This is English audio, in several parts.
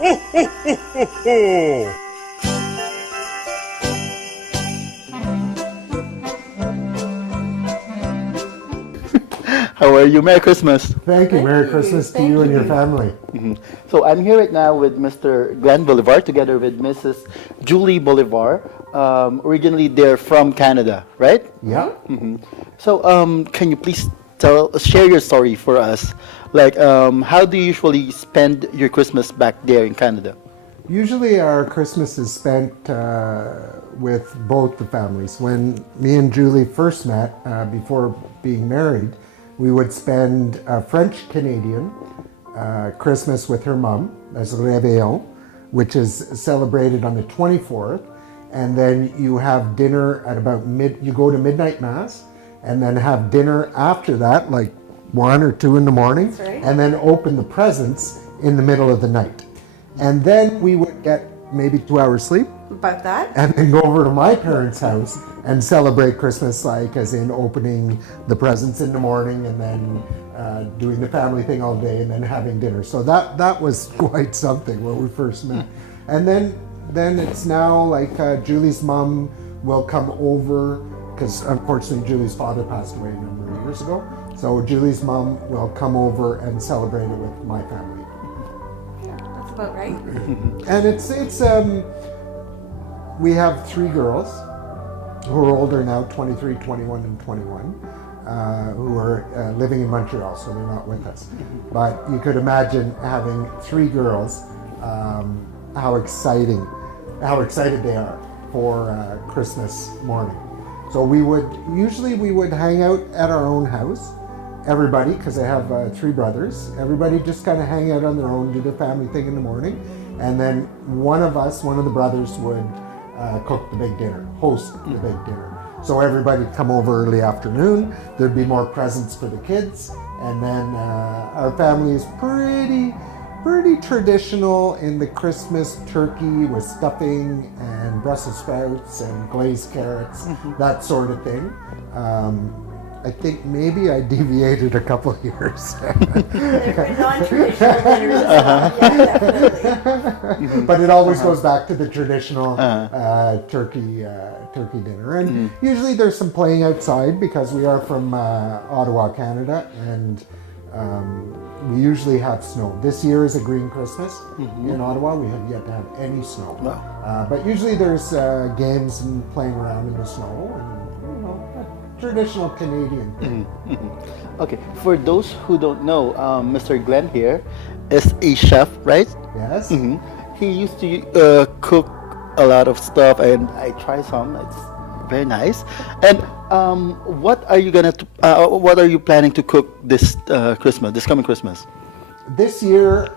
How are you? Merry Christmas. Thank you. Merry Christmas to you and your family. So I'm here right now with Mr. Glen Bolivar together with Mrs. Julie Bolivar. Originally, they're from Canada, right? Yeah. So can you please share your story for us? Like, how do you usually spend your Christmas back there in Canada? Usually our Christmas is spent with both the families. When me and Julie first met, before being married, we would spend a French-Canadian Christmas with her mom, as Réveillon, which is celebrated on the 24th. And then you have dinner at about you go to midnight mass, and then have dinner after that, like 1 or 2 in the morning, right. and then open the presents in the middle of the night. And then we would get maybe 2 hours sleep, About that? and then go over to my parents' house and celebrate Christmas, like as in opening the presents in the morning and then doing the family thing all day and then having dinner. So that was quite something when we first met. And then it's now like Julie's mom will come over, because unfortunately Julie's father passed away a number of years ago. So Julie's mom will come over and celebrate it with my family. Yeah, that's about right. And it's we have 3 girls who are older now, 23, 21, and 21, who are living in Montreal, so they're not with us. But you could imagine having 3 girls, how excited they are for Christmas morning. So we would hang out at our own house. Everybody, because I have 3 brothers, everybody just kind of hang out on their own, do the family thing in the morning, and then one of the brothers would cook the big dinner, host the big dinner. So everybody'd come over early afternoon, there'd be more presents for the kids, and then our family is pretty traditional in the Christmas turkey with stuffing and Brussels sprouts and glazed carrots, that sort of thing. I think maybe I deviated a couple of years. They're non-traditional dinners as well. Yeah, definitely. But it always goes back to the traditional turkey dinner. And usually there's some playing outside because we are from Ottawa, Canada, and we usually have snow. This year is a green Christmas in Ottawa. We have yet to have any snow. Wow. But usually there's games and playing around in the snow, and traditional Canadian thing. Okay, for those who don't know, Mr. Glen here is a chef, right? Yes. He used to cook a lot of stuff, and I try some. It's very nice. And what are you planning to cook this coming Christmas? This year,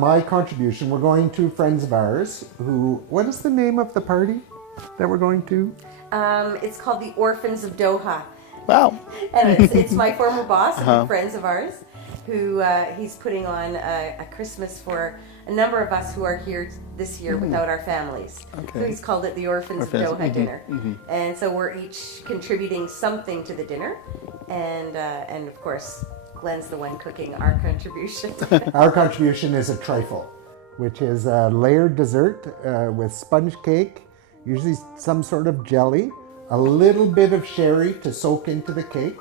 my contribution, we're going to friends of ours what is the name of the party that we're going to? It's called the Orphans of Doha. Wow. And it's my former boss and friends of ours who he's putting on a Christmas for a number of us who are here this year without our families. Okay. So he's called it the Orphans of Doha dinner. And so we're each contributing something to the dinner. And of course, Glen's the one cooking our contribution. Our contribution is a trifle, which is a layered dessert with sponge cake, usually some sort of jelly, a little bit of sherry to soak into the cake,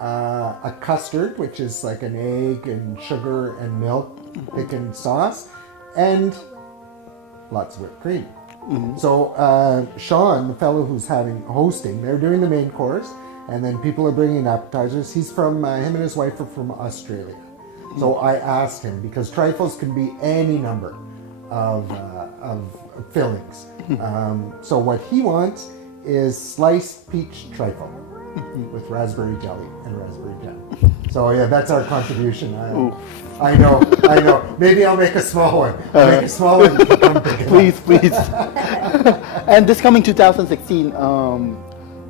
a custard, which is like an egg and sugar and milk thickened sauce, and lots of whipped cream. So Sean, the fellow who's hosting, they're doing the main course, and then people are bringing appetizers. He's him and his wife are from Australia. So I asked him, because trifles can be any number of fillings. So what he wants is sliced peach trifle with raspberry jelly and raspberry jam. So yeah, that's our contribution. I know. Maybe I'll make a small one. Please. And this coming 2016,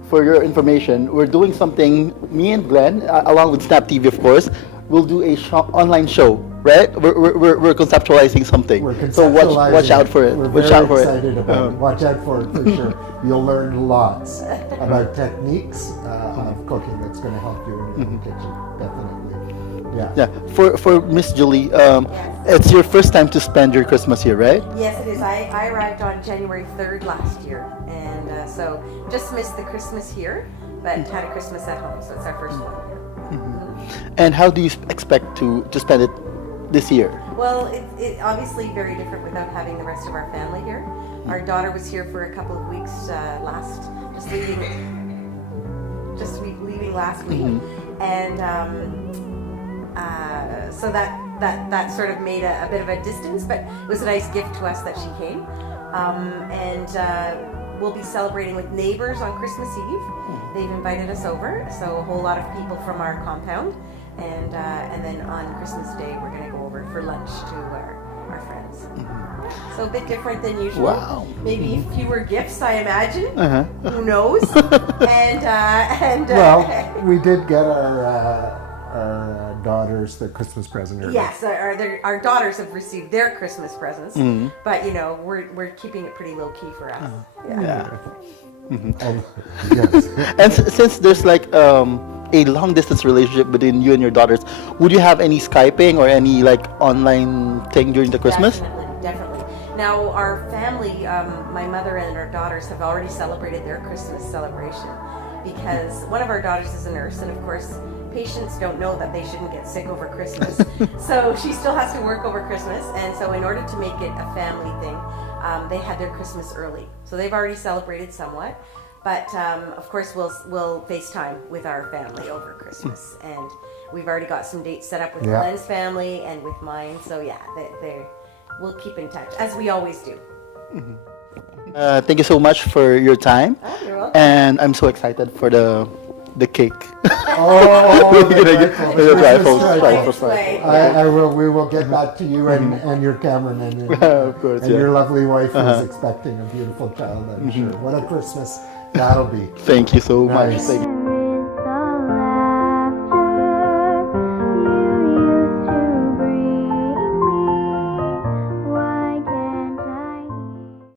for your information, we're doing something, me and Glen, along with Snap TV of course, we'll do a online show, right? We're conceptualizing something. So watch out for it. We're Watch very out for excited it. about it. Watch out for it for sure. You'll learn lots about techniques of cooking that's going to help you in the kitchen, definitely. Yeah. Yeah. For Miss Julie, it's your first time to spend your Christmas here, right? Yes, it is. I arrived on January 3rd last year, and so just missed the Christmas here, but had a Christmas at home, so it's our first one here. And how do you expect to spend it this year? Well, it obviously very different without having the rest of our family here. Our daughter was here for a couple of weeks just leaving last week, and so that sort of made a bit of a distance, but it was a nice gift to us that she came, and we'll be celebrating with neighbors on Christmas Eve. They've invited us over, so a whole lot of people from our compound, and then on Christmas Day we're going to go over for lunch to our friends. So a bit different than usual. Wow. Maybe fewer gifts, I imagine. Who knows? and Well, we did get our daughters the Christmas present early. yes, our daughters have received their Christmas presents, but we're keeping it pretty low key for us. Yeah. Oh, yes. And since there's like a long distance relationship between you and your daughters, would you have any Skyping or any like online thing during the Christmas? Definitely. Now our family, my mother and our daughters have already celebrated their Christmas celebration because one of our daughters is a nurse, and of course patients don't know that they shouldn't get sick over Christmas. So she still has to work over Christmas, and so in order to make it a family thing, they had their Christmas early. So they've already celebrated somewhat, but of course we'll FaceTime with our family over Christmas, and we've already got some dates set up with Glen's family and with mine. So yeah, we'll keep in touch as we always do. Thank you so much for your time. Oh, you're welcome. And I'm so excited for the cake. Oh, We're gonna get the Christmas trifles. Right. I will. We will get back to you and your cameraman and, Of course, and your lovely wife who's expecting a beautiful child. I'm sure. What a Christmas that'll be. Thank you so much. Nice. Thank